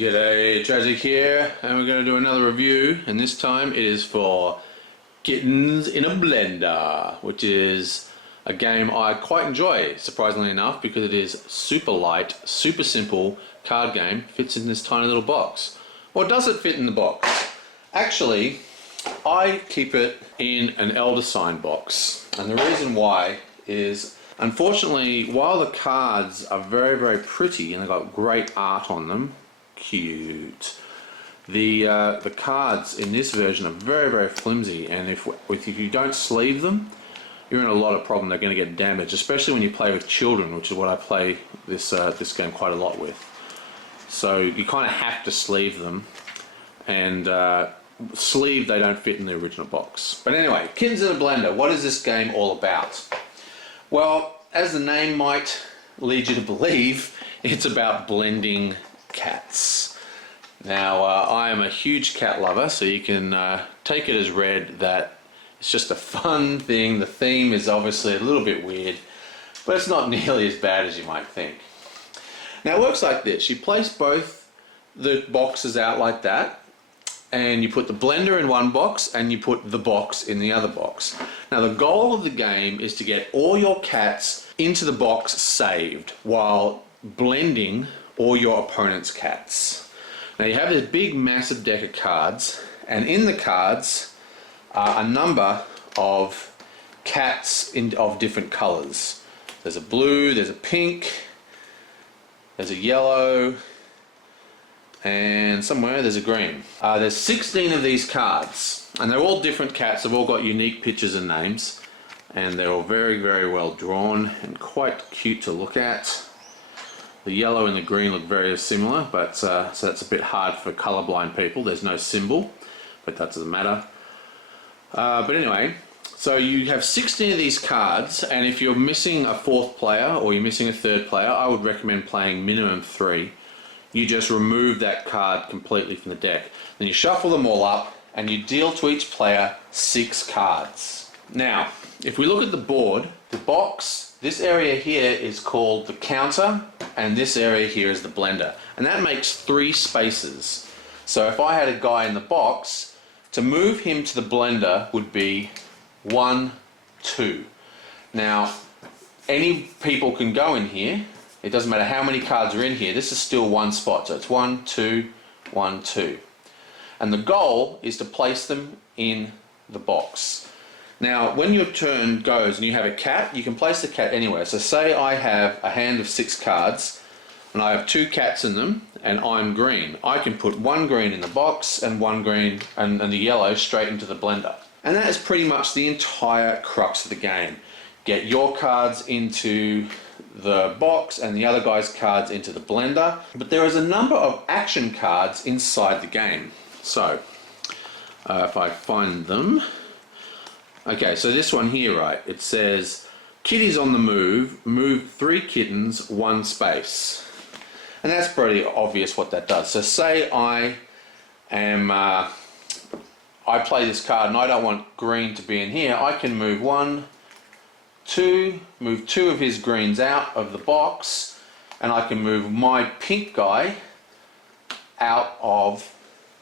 G'day, Tragic here, and we're going to do another review, and this time it is for Kittens in a Blender, which is a game I quite enjoy, surprisingly enough, because it is super light, super simple card game, fits in this tiny little box. Or does it fit in the box? Actually, I keep it in an Elder Sign box, and the reason why is, unfortunately, while the cards are very, very pretty and they've got great art on them, cute, the cards in this version are very, very flimsy, and if you don't sleeve them, you're in a lot of problem. They're going to get damaged, especially when you play with children, which is what I play this game quite a lot with. So you kind of have to sleeve them, and sleeve they don't fit in the original box. But anyway, Kittens in a Blender, what is this game all about? Well, as the name might lead you to believe, it's about blending cats. Now, I am a huge cat lover, so you can take it as read that it's just a fun thing. The theme is obviously a little bit weird, but it's not nearly as bad as you might think. Now, it works like this. You place both the boxes out like that, and you put the blender in one box and you put the box in the other box. Now, the goal of the game is to get all your cats into the box saved while blending all your opponent's cats. Now, you have this big massive deck of cards, and in the cards are a number of cats of different colors. There's a blue, there's a pink, there's a yellow, and somewhere there's a green. There's 16 of these cards, and they're all different cats. They've all got unique pictures and names, and they're all very, very well drawn and quite cute to look at. The yellow and the green look very similar, but so that's a bit hard for colorblind people. There's no symbol, but that doesn't matter. But anyway, so you have 16 of these cards, and if you're missing a fourth player or you're missing a third player, I would recommend playing minimum 3. You just remove that card completely from the deck. Then you shuffle them all up and you deal to each player 6 cards. Now, if we look at the board, the box, this area here is called the counter, and this area here is the blender. And that makes 3 spaces. So if I had a guy in the box, to move him to the blender would be 1, 2. Now, any people can go in here. It doesn't matter how many cards are in here, this is still one spot. So it's 1, 2, 1, 2. And the goal is to place them in the box. Now, when your turn goes and you have a cat, you can place the cat anywhere. So say I have a hand of 6 cards, and I have 2 cats in them, and I'm green. I can put 1 green in the box and 1 green and the yellow straight into the blender. And that is pretty much the entire crux of the game. Get your cards into the box and the other guy's cards into the blender, but there is a number of action cards inside the game. So if I find them, okay, so this one here, right, it says kitties on the move 3 kittens 1 space, and that's pretty obvious what that does. So say I play this card and I don't want green to be in here, I can move 1, 2, move 2 of his greens out of the box, and I can move my pink guy out of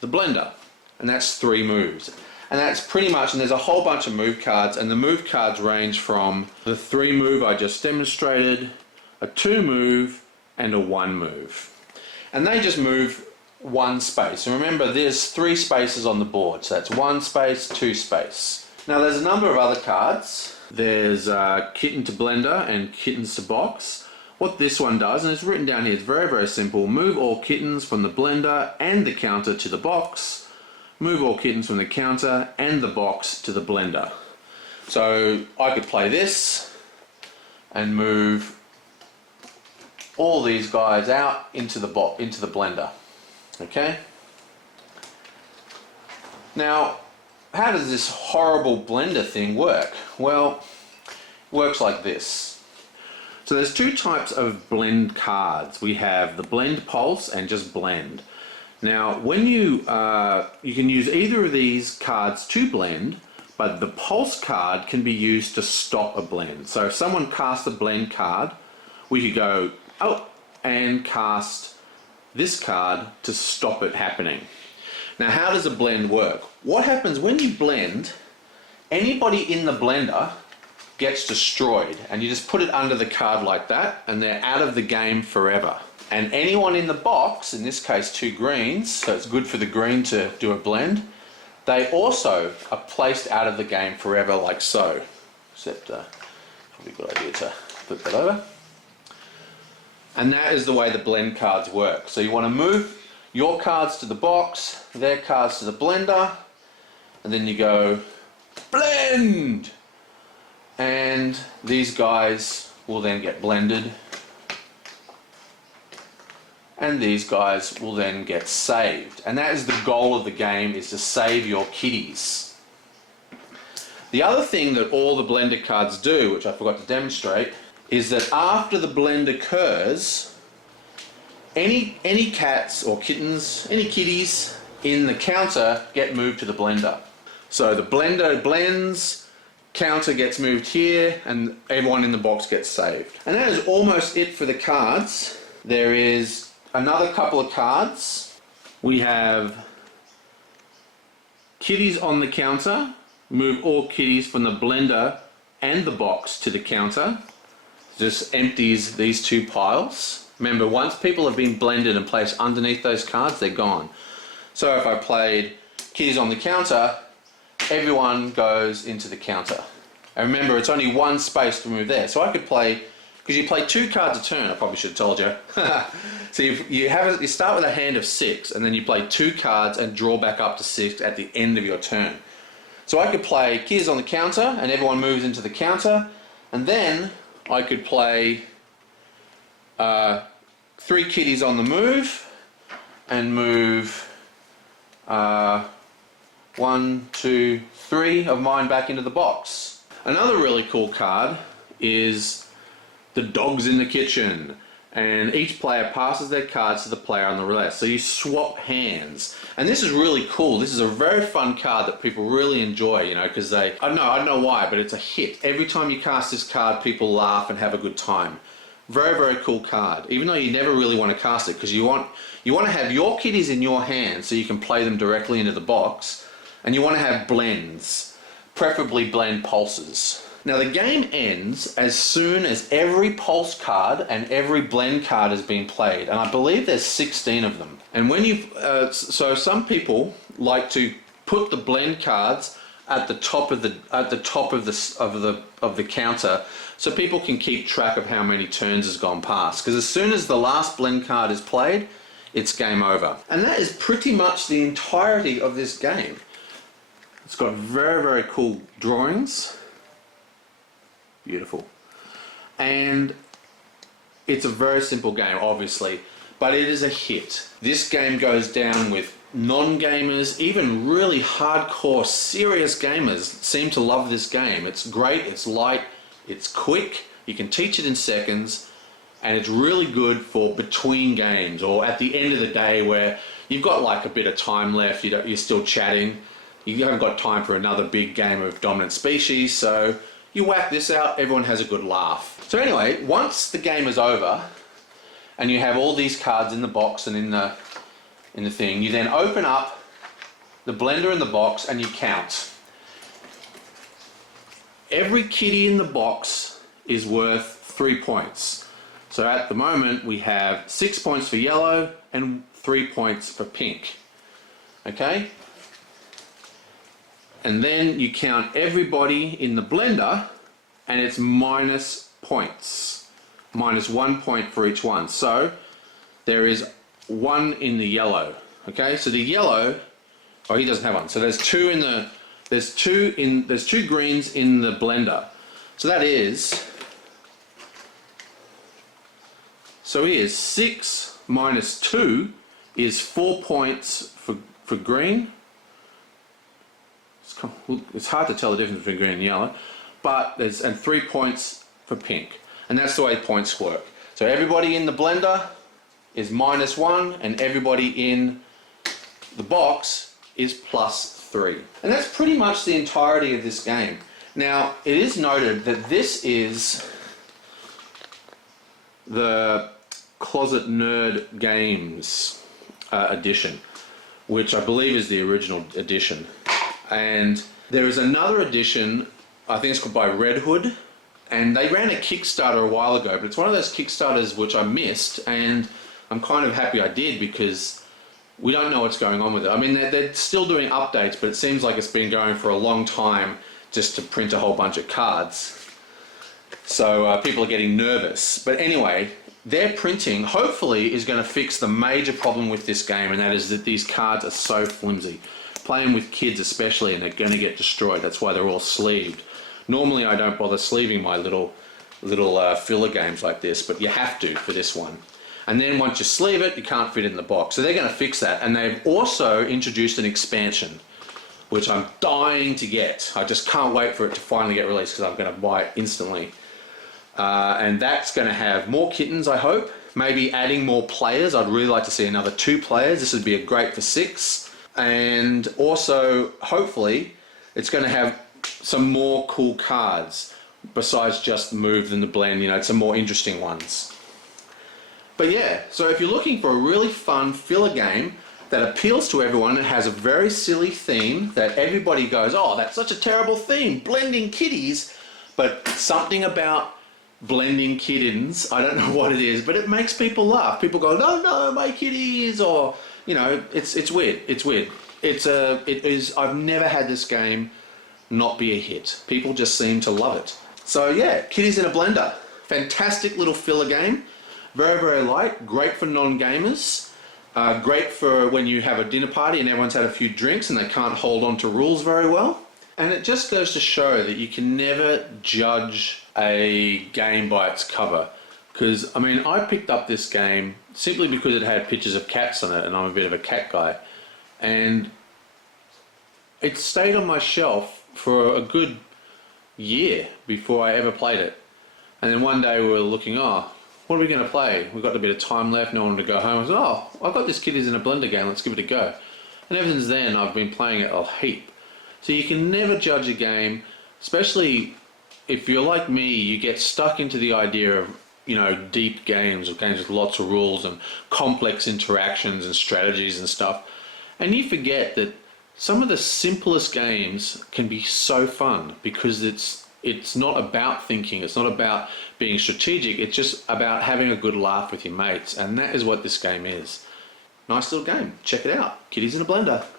the blender, and that's 3 moves. And that's pretty much, and there's a whole bunch of move cards, and the move cards range from the 3 move I just demonstrated, a 2 move, and a 1 move. And they just move 1 space. And remember, there's 3 spaces on the board, so that's 1 space, 2 space. Now there's a number of other cards. There's Kitten to Blender and Kittens to Box. What this one does, and it's written down here, it's very, very simple. Move all kittens from the blender and the counter to the box. Move all kittens from the counter and the box to the blender. So I could play this and move all these guys out into the blender. Okay? Now, how does this horrible blender thing work? Well, it works like this. So there's 2 types of blend cards. We have the blend pulse and just blend. Now, when you can use either of these cards to blend, but the pulse card can be used to stop a blend. So if someone casts a blend card, we could go, oh, and cast this card to stop it happening. Now, how does a blend work? What happens when you blend, anybody in the blender gets destroyed, and you just put it under the card like that, and they're out of the game forever. And anyone in the box, in this case 2 greens, so it's good for the green to do a blend, they also are placed out of the game forever, like so. Except, probably a good idea to flip that over. And that is the way the blend cards work. So you want to move your cards to the box, their cards to the blender, and then you go, blend! And these guys will then get blended. And these guys will then get saved. And that is the goal of the game, is to save your kitties. The other thing that all the blender cards do, which I forgot to demonstrate, is that after the blend occurs, any cats or kittens, any kitties in the counter get moved to the blender. So the blender blends, counter gets moved here, and everyone in the box gets saved. And that is almost it for the cards. There is another couple of cards. We have kitties on the counter. Move all kitties from the blender and the box to the counter. Just empties these 2 piles. Remember, once people have been blended and placed underneath those cards, they're gone. So if I played kitties on the counter, everyone goes into the counter. And remember, it's only 1 space to move there. So I could play, because you play 2 cards a turn, I probably should have told you. So you start with a hand of 6, and then you play 2 cards and draw back up to 6 at the end of your turn. So I could play kitties on the counter, and everyone moves into the counter, and then I could play 3 kitties on the move, and move 1, 2, 3 of mine back into the box. Another really cool card is the dogs in the kitchen, and each player passes their cards to the player on the left. So you swap hands, and this is really cool. This is a very fun card that people really enjoy, you know, because I don't know why, but it's a hit. Every time you cast this card, people laugh and have a good time. Very, very cool card, even though you never really want to cast it, because you want to have your kitties in your hand so you can play them directly into the box, and you want to have blends, preferably blend pulses. Now the game ends as soon as every pulse card and every blend card has been played, and I believe there's 16 of them. And when you, so some people like to put the blend cards at the top of the counter, so people can keep track of how many turns has gone past. Because as soon as the last blend card is played, it's game over. And that is pretty much the entirety of this game. It's got very, very cool drawings. Beautiful. And it's a very simple game, obviously, but it is a hit. This game goes down with non-gamers, even really hardcore, serious gamers seem to love this game. It's great, it's light, it's quick, you can teach it in seconds, and it's really good for between games, or at the end of the day where you've got like a bit of time left, you're still chatting, you haven't got time for another big game of Dominant Species, so you whack this out, everyone has a good laugh. So anyway, once the game is over, and you have all these cards in the box and in the thing, you then open up the blender in the box and you count. Every kitty in the box is worth 3 points. So at the moment we have 6 points for yellow and 3 points for pink. Okay? And then you count everybody in the blender and it's minus points. Minus 1 point for each one. So there is 1 in the yellow. Okay, so the yellow, oh, he doesn't have one. So there's 2 in the, there's two greens in the blender. So that is, so here's 6 minus 2 is 4 points for green. It's hard to tell the difference between green and yellow, but there's, and 3 points for pink. And that's the way points work. So everybody in the blender is -1, and everybody in the box is +3. And that's pretty much the entirety of this game. Now, it is noted that this is the Closet Nerd Games edition, which I believe is the original edition. And there is another edition, I think it's called by Red Hood, and they ran a Kickstarter a while ago, but it's one of those Kickstarters which I missed, and I'm kind of happy I did because we don't know what's going on with it. I mean, they're still doing updates, but it seems like it's been going for a long time just to print a whole bunch of cards. So people are getting nervous. But anyway, their printing hopefully is going to fix the major problem with this game, and that is that these cards are so flimsy. Playing with kids especially, and they're going to get destroyed. That's why they're all sleeved. Normally I don't bother sleeving my little filler games like this, but you have to for this one. And then once you sleeve it, you can't fit it in the box. So they're going to fix that. And they've also introduced an expansion, which I'm dying to get. I just can't wait for it to finally get released because I'm going to buy it instantly. And that's going to have more kittens, I hope. Maybe adding more players. I'd really like to see another 2 players. This would be a great for 6. And also, hopefully, it's going to have some more cool cards besides just the Move and the Blend, you know, some more interesting ones. But yeah, so if you're looking for a really fun filler game that appeals to everyone and has a very silly theme that everybody goes, oh, that's such a terrible theme, blending kitties, but something about blending kittens, I don't know what it is, but it makes people laugh. People go, no, my kitties, or, you know, it's weird. It's weird. I've never had this game not be a hit. People just seem to love it. So yeah, Kitties in a Blender. Fantastic little filler game. Very, very light. Great for non-gamers. Great for when you have a dinner party and everyone's had a few drinks and they can't hold on to rules very well. And it just goes to show that you can never judge a game by its cover. Because, I mean, I picked up this game simply because it had pictures of cats on it, and I'm a bit of a cat guy. And it stayed on my shelf for a good year before I ever played it. And then one day we were looking, oh, what are we going to play? We've got a bit of time left, no one to go home. I said, oh, I've got this Kitties in a Blender game, let's give it a go. And ever since then, I've been playing it a heap. So you can never judge a game, especially if you're like me, you get stuck into the idea of, you know, deep games or games with lots of rules and complex interactions and strategies and stuff. And you forget that some of the simplest games can be so fun because it's not about thinking, it's not about being strategic, it's just about having a good laugh with your mates, and that is what this game is. Nice little game. Check it out. Kitties in a Blender.